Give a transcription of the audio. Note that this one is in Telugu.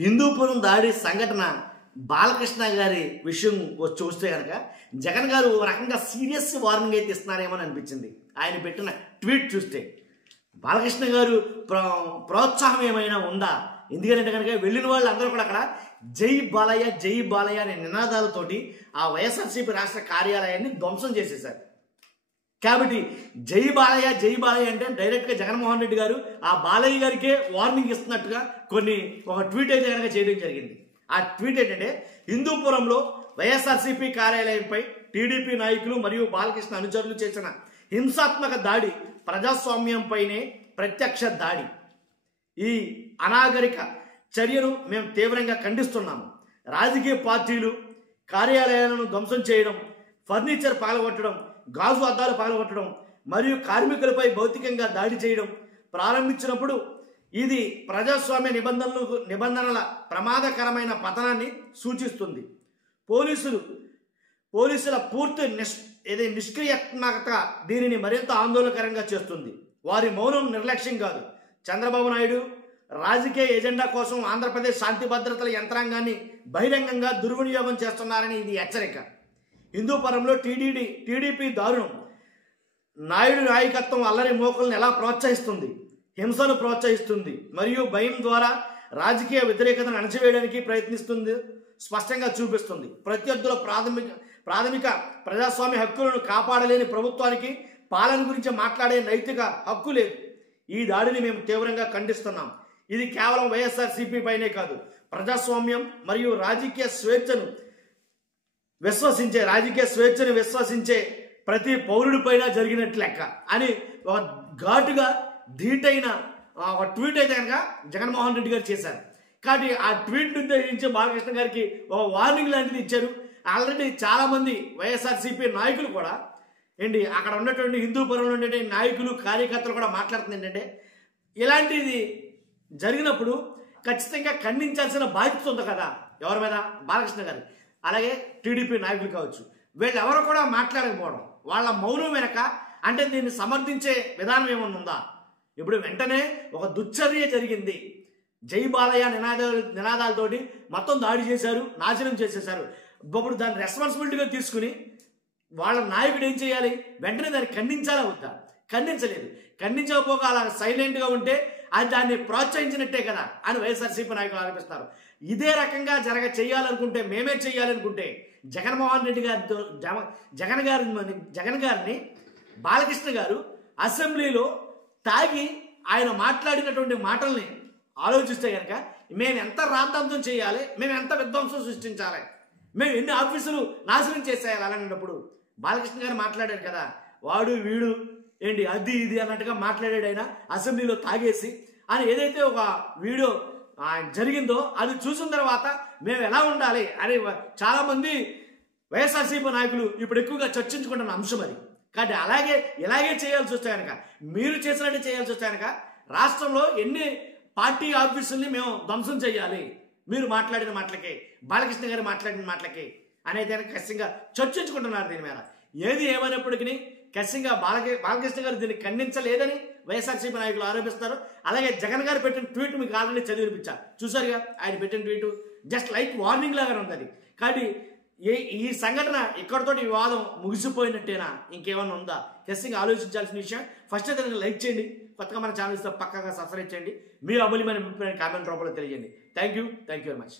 హిందూపురం దాడి సంఘటన బాలకృష్ణ గారి విషయం చూస్తే కనుక జగన్ గారు ఓ రకంగా సీరియస్ వార్నింగ్ అయితే ఇస్తున్నారేమో అని అనిపించింది. ఆయన పెట్టిన ట్వీట్ చూస్తే బాలకృష్ణ గారు ప్రోత్సాహం ఏమైనా ఉందా? ఎందుకంటే కనుక వెళ్ళిన వాళ్ళు అందరూ కూడా అక్కడ జై బాలయ్య జై బాలయ్య అనే నినాదాలతోటి ఆ వైఎస్ఆర్సీపీ రాష్ట్ర కార్యాలయాన్ని ధ్వంసం చేసేశారు. కాబట్టి జై బాలయ్య అంటే డైరెక్ట్గా జగన్మోహన్ రెడ్డి గారు ఆ బాలయ్య గారికే వార్నింగ్ ఇస్తున్నట్టుగా ఒక ట్వీట్ అయితే కనుక చేయడం జరిగింది. ఆ ట్వీట్ ఏంటంటే, హిందూపురంలో వైఎస్ఆర్సీపీ కార్యాలయంపై టీడీపీ నాయకులు మరియు బాలకృష్ణ అనుచరులు చేసిన హింసాత్మక దాడి ప్రజాస్వామ్యంపైనే ప్రత్యక్ష దాడి. ఈ అనాగరిక చర్యను మేము తీవ్రంగా ఖండిస్తున్నాము. రాజకీయ పార్టీలు కార్యాలయాలను ధ్వంసం చేయడం, ఫర్నిచర్ పగలగొట్టడం, గాజు అద్దాలు పగలగొట్టడం మరియు కార్మికులపై భౌతికంగా దాడి చేయడం ప్రారంభించినప్పుడు ఇది ప్రజాస్వామ్య నిబంధనల ప్రమాదకరమైన పతనాన్ని సూచిస్తుంది. పోలీసుల పూర్తి నిష్క్రియాత్మకత దీనిని మరింత ఆందోళనకరంగా చేస్తుంది. వారి మౌనం నిర్లక్ష్యం కాదు. చంద్రబాబు నాయుడు రాజకీయ ఎజెండా కోసం ఆంధ్రప్రదేశ్ శాంతి భద్రతల యంత్రాంగాన్ని బహిరంగంగా దుర్వినియోగం చేస్తున్నారని ఇది హెచ్చరిక. హిందూపురంలో టీడీపీ దారుణం. నాయుడు నాయకత్వం అల్లరి మోకలను ఎలా ప్రోత్సహిస్తుంది, హింసను ప్రోత్సహిస్తుంది మరియు భయం ద్వారా రాజకీయ వ్యతిరేకతను అణచివేయడానికి ప్రయత్నిస్తుంది స్పష్టంగా చూపిస్తుంది. ప్రత్యర్థుల ప్రాథమిక ప్రజాస్వామ్య హక్కులను కాపాడలేని ప్రభుత్వానికి పాలన గురించి మాట్లాడే నైతిక హక్కు లేదు. ఈ దాడిని మేము తీవ్రంగా ఖండిస్తున్నాం. ఇది కేవలం వైఎస్ఆర్సీపీ పైనే కాదు, ప్రజాస్వామ్యం మరియు రాజకీయ స్వేచ్ఛను విశ్వసించే ప్రతి పౌరుడిపైన జరిగినట్లు లెక్క అని ఒక ఘాటుగా ధీటైన ఒక ట్వీట్ అయితే కనుక జగన్మోహన్ రెడ్డి గారు చేశారు. కాబట్టి ఆ ట్వీట్ నుంచి బాలకృష్ణ గారికి ఒక వార్నింగ్ లాంటిది ఇచ్చారు. ఆల్రెడీ చాలామంది వైఎస్ఆర్సీపీ నాయకులు కూడా అక్కడ ఉన్నటువంటి హిందూపురంలో ఉండే నాయకులు కార్యకర్తలు కూడా మాట్లాడుతుంది ఏంటంటే, ఇలాంటిది జరిగినప్పుడు ఖచ్చితంగా ఖండించాల్సిన బాధ్యత ఉంది కదా ఎవరి మీద, బాలకృష్ణ గారు, అలాగే టీడీపీ నాయకులు కావచ్చు. వీళ్ళెవరు కూడా మాట్లాడకపోవడం, వాళ్ళ మౌనం వెనక అంటే దీన్ని సమర్థించే విధానం ఏమన్నా ఉందా? ఇప్పుడు వెంటనే ఒక దుశ్చర్య జరిగింది, జై బాలయ్య నినాదాలతోటి మొత్తం దాడి చేశారు, నాశనం చేసేశారు. ఇప్పుడు దాన్ని రెస్పాన్సిబిలిటీగా తీసుకుని వాళ్ళ నాయకుడు ఏం చేయాలి? వెంటనే దాన్ని ఖండించాలా వద్దా? ఖండించలేదు. ఖండించకపోగా అలా సైలెంట్గా ఉంటే అది దాన్ని ప్రోత్సహించినట్టే కదా అని వైఎస్ఆర్సీపీ నాయకులు ఆరోపిస్తారు. ఇదే రకంగా చేయాలనుకుంటే, మేమే చేయాలనుకుంటే జగన్మోహన్ రెడ్డి గారితో జగన్ గారిని బాలకృష్ణ గారు అసెంబ్లీలో తాగి ఆయన మాట్లాడినటువంటి మాటల్ని ఆలోచిస్తే కనుక మేము ఎంత రాద్ధాంతం చేయాలి, మేము ఎంత విధ్వంసం సృష్టించాలి, మేము ఎన్ని ఆఫీసులు నాశనం చేసేయాలి అలాంటప్పుడు బాలకృష్ణ గారు మాట్లాడారు కదా, వాడు వీడు అది ఇది అన్నట్టుగా మాట్లాడాడు ఆయన అసెంబ్లీలో తాగేసి అని. ఏదైతే ఒక వీడియో జరిగిందో అది చూసిన తర్వాత మేము ఎలా ఉండాలి అని చాలామంది వైఎస్ఆర్సీపీ నాయకులు ఇప్పుడు ఎక్కువగా చర్చించుకుంటున్న అంశం అది. కాబట్టి ఇలాగే చేయాల్సి వస్తే కనుక, మీరు చేసినట్టు చేయాల్సి వస్తే కనుక రాష్ట్రంలో ఎన్ని పార్టీ ఆఫీసుల్ని మేము ధ్వంసం చేయాలి మీరు మాట్లాడిన మాటలకే, బాలకృష్ణ గారు మాట్లాడిన మాటలకే అనేది ఖచ్చితంగా చర్చించుకుంటున్నారు దీని మీద. ఏది ఏమైనప్పటికీ ఖచ్చితంగా బాలకృష్ణ గారు దీన్ని ఖండించలేదని వైఎస్ఆర్సీపీ నాయకులు ఆరోపిస్తారు. అలాగే జగన్ గారు పెట్టిన ట్వీట్ మీకు ఆల్రెడీ చదివినిపించారు, చూసారుగా. ఆయన పెట్టిన ట్వీట్ జస్ట్ లైక్ వార్నింగ్ లాగానే ఉంది అది. కాబట్టి ఈ సంఘటన ఇక్కడితోటి వివాదం ముగిసిపోయినట్టేనా, ఇంకేమైనా ఉందా? ఖచ్చితంగా ఆలోచించాల్సిన విషయం. ఫస్ట్ అయితే లైక్ చేయండి, కొత్తగా మన ఛానల్స్తో పక్కగా సబ్స్క్రైబ్ చేయండి, మీ అమూల్యమైన కామెంట్ రూపంలో తెలియజేయండి. Thank you very much.